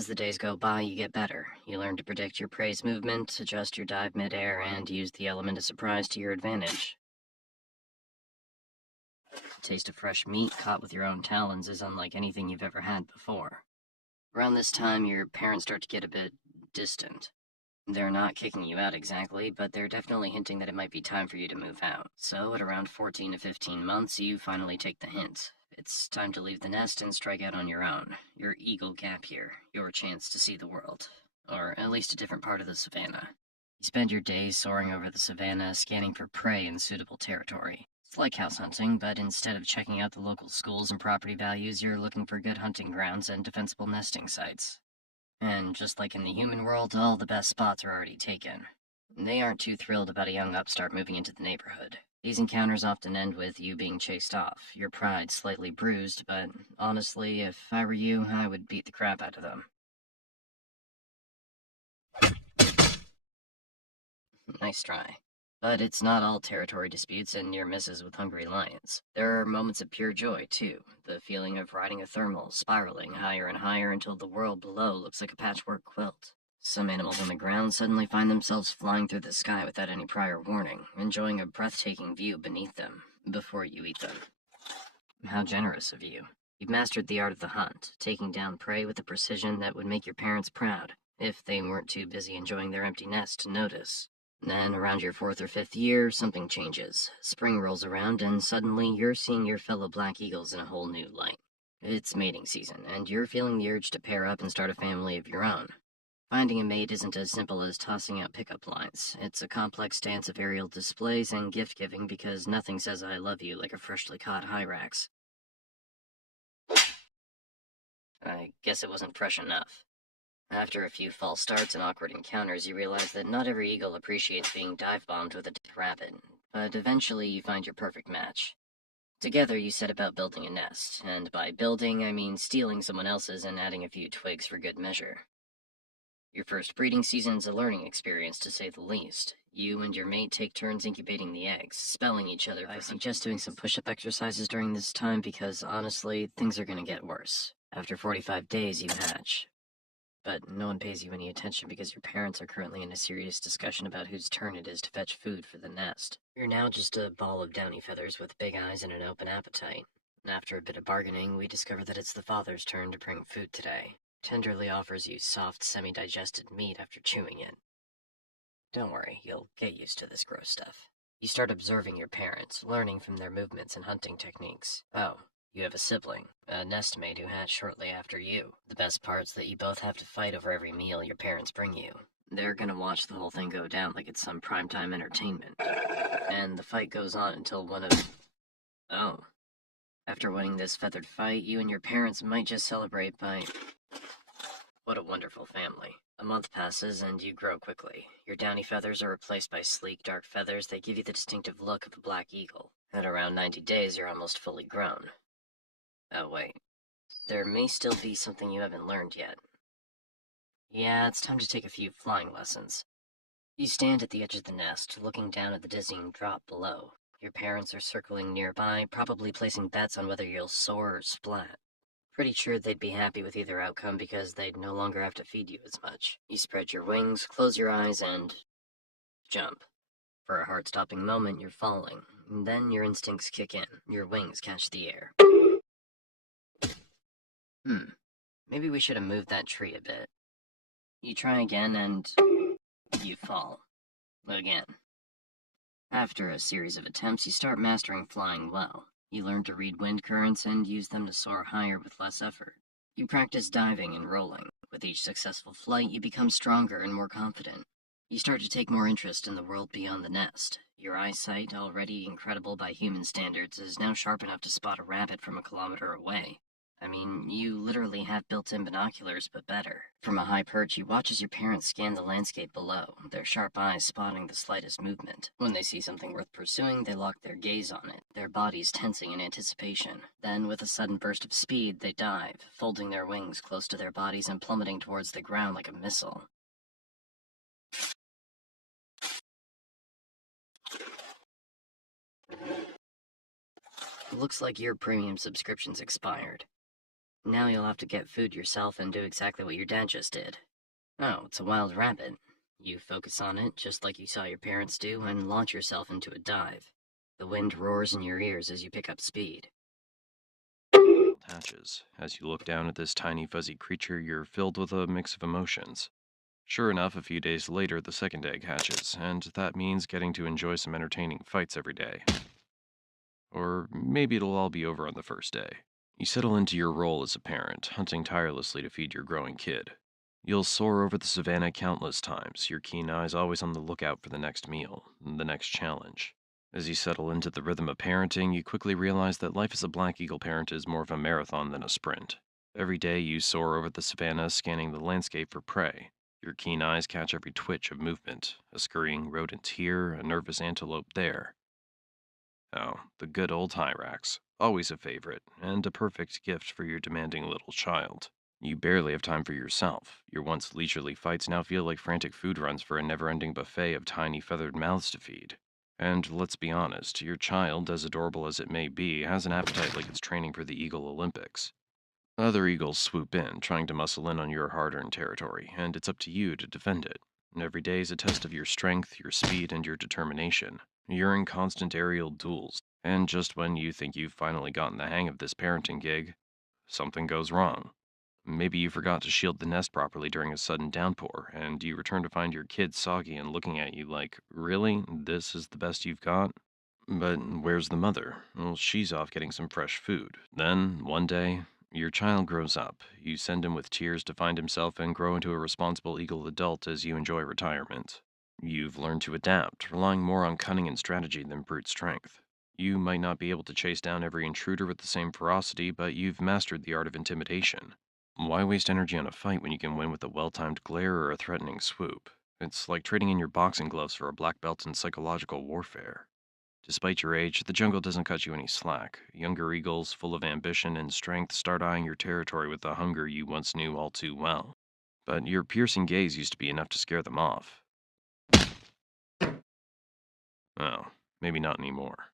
As the days go by, you get better. You learn to predict your prey's movement, adjust your dive midair, and use the element of surprise to your advantage. The taste of fresh meat caught with your own talons is unlike anything you've ever had before. Around this time, your parents start to get a bit distant. They're not kicking you out exactly, but they're definitely hinting that it might be time for you to move out. So, at around 14 to 15 months, you finally take the hint. It's time to leave the nest and strike out on your own. Your eagle gap year, your chance to see the world. Or at least a different part of the savannah. You spend your days soaring over the savannah, scanning for prey in suitable territory. It's like house hunting, but instead of checking out the local schools and property values, you're looking for good hunting grounds and defensible nesting sites. And just like in the human world, all the best spots are already taken. They aren't too thrilled about a young upstart moving into the neighborhood. These encounters often end with you being chased off, your pride slightly bruised, but honestly, if I were you, I would beat the crap out of them. Nice try. But it's not all territory disputes and near misses with hungry lions. There are moments of pure joy, too. The feeling of riding a thermal, spiraling higher and higher until the world below looks like a patchwork quilt. Some animals on the ground suddenly find themselves flying through the sky without any prior warning, enjoying a breathtaking view beneath them, before you eat them. How generous of you. You've mastered the art of the hunt, taking down prey with a precision that would make your parents proud, if they weren't too busy enjoying their empty nest to notice. Then, around your fourth or fifth year, something changes. Spring rolls around, and suddenly you're seeing your fellow black eagles in a whole new light. It's mating season, and you're feeling the urge to pair up and start a family of your own. Finding a mate isn't as simple as tossing out pickup lines. It's a complex dance of aerial displays and gift-giving because nothing says I love you like a freshly caught hyrax. I guess it wasn't fresh enough. After a few false starts and awkward encounters, you realize that not every eagle appreciates being dive-bombed with a dead rabbit, but eventually you find your perfect match. Together you set about building a nest, and by building I mean stealing someone else's and adding a few twigs for good measure. Your first breeding season's a learning experience, to say the least. You and your mate take turns incubating the eggs, spelling each other. I suggest doing some push-up exercises during this time because, honestly, things are gonna get worse. After 45 days, you hatch. But no one pays you any attention because your parents are currently in a serious discussion about whose turn it is to fetch food for the nest. You're now just a ball of downy feathers with big eyes and an open appetite. After a bit of bargaining, we discover that it's the father's turn to bring food today. Tenderly offers you soft, semi-digested meat after chewing it. Don't worry, you'll get used to this gross stuff. You start observing your parents, learning from their movements and hunting techniques. Oh, you have a sibling, a nestmate who hatched shortly after you. The best part's that you both have to fight over every meal your parents bring you. They're gonna watch the whole thing go down like it's some primetime entertainment. And the fight goes on until one of... Oh. After winning this feathered fight, you and your parents might just celebrate by... What a wonderful family. A month passes and you grow quickly. Your downy feathers are replaced by sleek, dark feathers that give you the distinctive look of a black eagle. At around 90 days, you're almost fully grown. Oh, wait. There may still be something you haven't learned yet. Yeah, it's time to take a few flying lessons. You stand at the edge of the nest, looking down at the dizzying drop below. Your parents are circling nearby, probably placing bets on whether you'll soar or splat. Pretty sure they'd be happy with either outcome because they'd no longer have to feed you as much. You spread your wings, close your eyes, and jump. For a heart-stopping moment, you're falling. And then your instincts kick in. Your wings catch the air. Maybe we should have moved that tree a bit. You try again, and you fall. Again. After a series of attempts, you start mastering flying well. You learn to read wind currents and use them to soar higher with less effort. You practice diving and rolling. With each successful flight, you become stronger and more confident. You start to take more interest in the world beyond the nest. Your eyesight, already incredible by human standards, is now sharp enough to spot a rabbit from a kilometer away. I mean, you literally have built-in binoculars, but better. From a high perch, you watch as your parents scan the landscape below, their sharp eyes spotting the slightest movement. When they see something worth pursuing, they lock their gaze on it, their bodies tensing in anticipation. Then, with a sudden burst of speed, they dive, folding their wings close to their bodies and plummeting towards the ground like a missile. Looks like your premium subscription's expired. Now you'll have to get food yourself and do exactly what your dad just did. Oh, it's a wild rabbit. You focus on it, just like you saw your parents do, and launch yourself into a dive. The wind roars in your ears as you pick up speed. Hatches. As you look down at this tiny fuzzy creature, you're filled with a mix of emotions. Sure enough, a few days later, the second egg hatches, and that means getting to enjoy some entertaining fights every day. Or maybe it'll all be over on the first day. You settle into your role as a parent, hunting tirelessly to feed your growing kid. You'll soar over the savannah countless times, your keen eyes always on the lookout for the next meal, the next challenge. As you settle into the rhythm of parenting, you quickly realize that life as a Black Eagle parent is more of a marathon than a sprint. Every day you soar over the savannah, scanning the landscape for prey. Your keen eyes catch every twitch of movement, a scurrying rodent here, a nervous antelope there. Oh, the good old Hyrax. Always a favorite, and a perfect gift for your demanding little child. You barely have time for yourself. Your once leisurely fights now feel like frantic food runs for a never-ending buffet of tiny feathered mouths to feed. And let's be honest, your child, as adorable as it may be, has an appetite like it's training for the Eagle Olympics. Other eagles swoop in, trying to muscle in on your hard-earned territory, and it's up to you to defend it. And every day is a test of your strength, your speed, and your determination. You're in constant aerial duels, and just when you think you've finally gotten the hang of this parenting gig, something goes wrong. Maybe you forgot to shield the nest properly during a sudden downpour, and you return to find your kid soggy and looking at you like, really? This is the best you've got? But where's the mother? Well, she's off getting some fresh food. Then, one day, your child grows up. You send him with tears to find himself and grow into a responsible eagle adult as you enjoy retirement. You've learned to adapt, relying more on cunning and strategy than brute strength. You might not be able to chase down every intruder with the same ferocity, but you've mastered the art of intimidation. Why waste energy on a fight when you can win with a well-timed glare or a threatening swoop? It's like trading in your boxing gloves for a black belt in psychological warfare. Despite your age, the jungle doesn't cut you any slack. Younger eagles, full of ambition and strength, start eyeing your territory with the hunger you once knew all too well. But your piercing gaze used to be enough to scare them off. Oh, maybe not anymore.